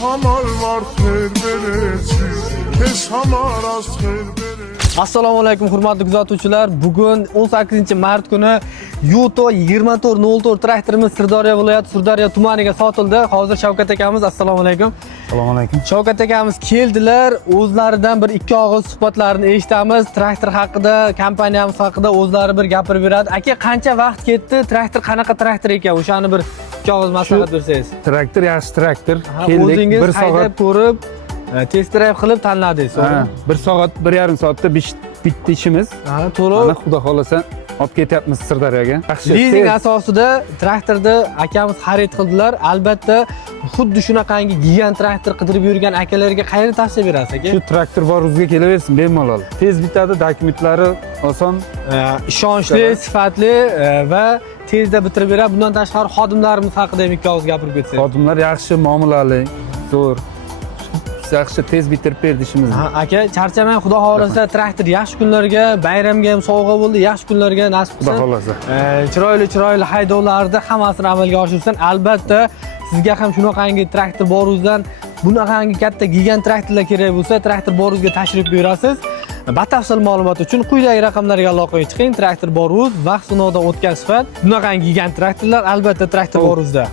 hamar var xeyr verəcək, tez hamar az xeyr verəcək. Assalomu alaykum hurmatli kuzatuvchilar. Bugun 18-mart kuni Yuto 2404 traktorimiz Sirdaryo viloyati Sirdaryo tumaniga sotildi. Hozir Shavkat akamiz, assalomu alaykum. Assalomu alaykum. Shavkat akamiz keldilar. O'zlaridan bir ikki og'iz suhbatlarini eshitamiz. Traktor haqida, kompaniyamiz haqida o'zlari bir gapirib beradi. Aka, qancha vaqt ketdi? Traktor qanaqa traktor ekan? O'shani bir ikki og'iz maslahat bersangiz. Traktor yaxshi traktor. O'zingiz 1 soat haydab ko'rib, test drive qilib tanladingiz, to'g'rimi? 1 soat 1,5 soatda bitdi ishimiz. To'liq. Mana xudo xolasa olib ketyapmiz Sirdaryoga. Lizing asosida traktorni akamiz xarid qildilar. Albatta, xuddi shunaqangi gigant traktor qidirib yurgan akalarga qayerda tavsiya berasiz aka? Shu traktor bor o'ziga kelaversin bemalol. Tez bitadi, dokumentlari oson, ishonchli, sifatli va tezda bitirib beradi. Bundan tashqari xodimlarimiz haqida ham ikki og'iz gapirib ketsangiz. xodimlar yaxshi, muomalali, zo'r. Yaxshi tez bitirib berdi ishimizni. Aka, charchamang, xudo xolasa traktor yaxshi kunlarga, bayramga ham sovg'a bo'ldi, yaxshi kunlarga nasib qilsin. Xudo xolasa. Chiroyli haydovlarni hammasini amalga oshirsin. Albatta, sizga ham shunaqangi traktor boruzdan, bunaqangi katta gigant traktorlar kerak bo'lsa, traktor boruzga tashrif buyurasiz. Batafsil ma'lumot uchun quyidagi raqamlarga aloqaga chiqing. Traktor boruz vaqt sinovdan o'tgan sifat. Bunaqangi gigant traktorlar albatta traktor boruzda.